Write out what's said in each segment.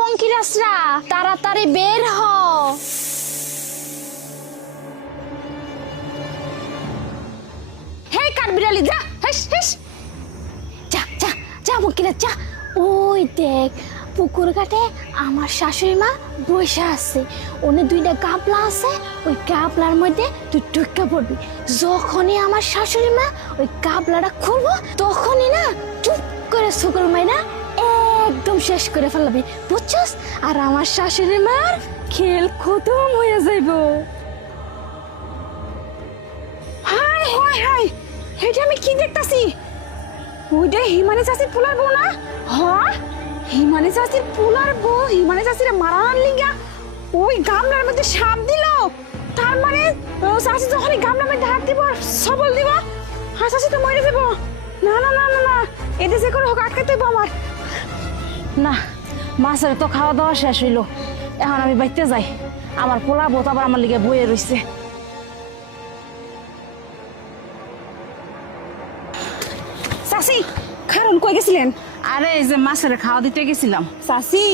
পঙ্কিরাসরা তাড়াতাড়ি বের হ। হেই কাঠবিড়ালি যা, হেস হেস যা যা যা পঙ্কিরাস যা। ওই দেখ পুকুর ঘাটে আমার শাশুড়ি মা বসে আছে, ওনে দুইটা গাবলা আছে, ওই গাবলার মধ্যে তুই টুকা পড়বি। যখনই আমার শাশুড়ি মা ওই গাবলাটা খুলবো তখনই না চুপ করে শুকর মাই না একদম শেষ করে ফেলাবি, বুঝছস? আর আমার শাশুড়ি মার খেল খতম হয়ে যাইব। হাই হাই হাই, এটা আমি কি দেখতাছি? ওইটা হিমানি চাষির পোলার বউ না? হ্যাঁ, হিমানি চাষির পোলার বউ হিমানি চাষির মারার লিগা ওই গামলার মধ্যে সাপ দিল। তার মানে চাষি যখন গামলার মধ্যে হাত দিব সবল দিব, হ্যাঁ চাষি তো মরে যাব। না না না না না, এটা যে করে হোক আটকাতে হইব আমার। না, মাছের তো খাওয়া দাওয়া শেষ হইলো, এখন আমি বাইতে যাই। আমার পোলা বউ আবার আমার লিগে বইয়ে রইছে। চাচি কারণ কই গেছিলেন? আরে এই যে মাছের খাওয়া দিতে গেছিলাম। চাচি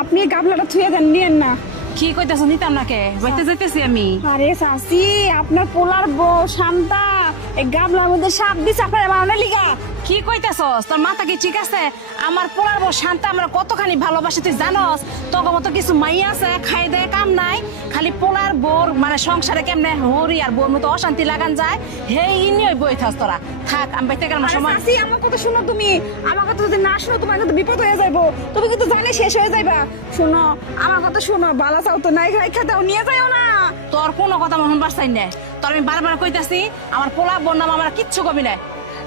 আপনি গাবলাটা থুয়ে দেন, নিয়েন না। কি কইতাছ নিতাম নাকে, বাইতে যাইতেছি আমি। আরে চাচি আপনার পোলার বউ শান্তা এই গাবলার মধ্যে সাপ দিছে আপনার বানানোর লিগা। কি কইতাছস? তোর মাথা কি ঠিক আছে? আমার পোলার বউ শান্তা আমরা কতখানি ভালোবাসি তুই জানস? তোর মতো কিছু মাই আছে খাই দেয় কাম নাই, খালি পোলার বউর মানে সংসারে কেমনে হরি আর বউর মতো অশান্তি লাগান যায় হেই নিয়ে বই থাস তোরা। থাক আমি বাইতে গেলাম সময়। চাচি আমার কথা শুনো, তুমি আমার কথা যদি না শুনো তোমার কিন্তু বিপদ হয়ে যাইবো। তুমি কিন্তু জানে শেষ হয়ে যাইবা। শোনো আমার কথা শোনো, বালা চাও তো নাই খাই খাও নিয়ে যাও না। তোর কোনো কথা মন বাসাই নাই, তোর আমি বারবার কইতাছি আমার পোলা বোন নাম আমার কিচ্ছু কবি নাই।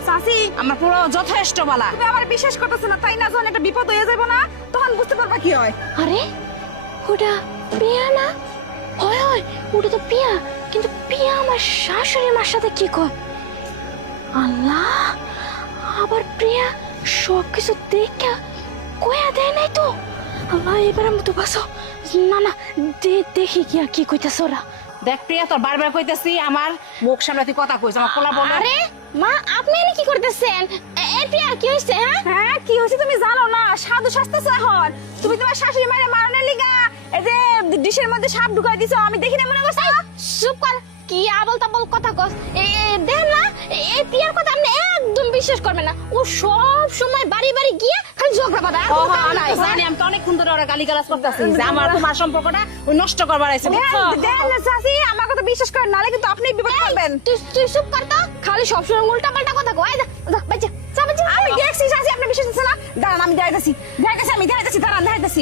চাচি আমার পোলা যথেষ্ট বালা। তুমি আমার বিশ্বাস করতেছ না তাই না? যখন একটা বিপদ হয়ে যাইবো না তখন বুঝতে পারবা কি হয়। আরে ওটা পিয়া না? হয় হয়, ওটা তো পিয়া, কিন্তু পিয়া আমার শাশুড়ি মার সাথে কি কয়? আল্লাহ, আবার প্রিয়া সবকিছু দেখা কয়া দেয় নাই তো? আল্লাহ, এবার আমি তো বাসো। না না, দেখি কি কইতাছ ওরা। দেখ প্রিয়া, তোর বারবার কইতাছি আমার মুখ সামনে তুই কথা কইছ, আমার পোলা বল। আরে মা, আপনি এনে কি করতেছেন? এই প্রিয়া কি হইছে? হ্যাঁ কি হইছে তুমি জানো না? সাধু শাস্তাছে এখন। তুমি তোমার শাশুড়ি মায়ের মারনের লিগা এই যে ডিশের মধ্যে সাপ ঢুকাই দিছো, আমি দেখি না মনে করছ? চুপ কর, কি আবল তাবল কথা কস। দেখ না, এই প্রিয়ার কথা আপনি একদম বিশ্বাস করবেন না। ও সব সময় বাড়ি বাড়ি গিয়ে খালি ঝগড়া বাঁধা। জানি আমি তো অনেকক্ষণ ধরে ওরা গালিগালাজ করতেছি যে আমার তোমার সম্পর্কটা ওই নষ্ট করবার আইছে। দেখ না চাচি, আমার কথা বিশ্বাস করেন নালে কিন্তু আপনি বিপদ করবেন। তুই চুপ কর তো, খালি সবসময় উল্টা পাল্টা কথা কয়। যা বাচ্চা, আমি দেখছি চাচি আপনি বিশ্বাস হচ্ছে না। দাঁড়ান আমি দেখাইতেছি, দাঁড়ান দেখাইতেছি।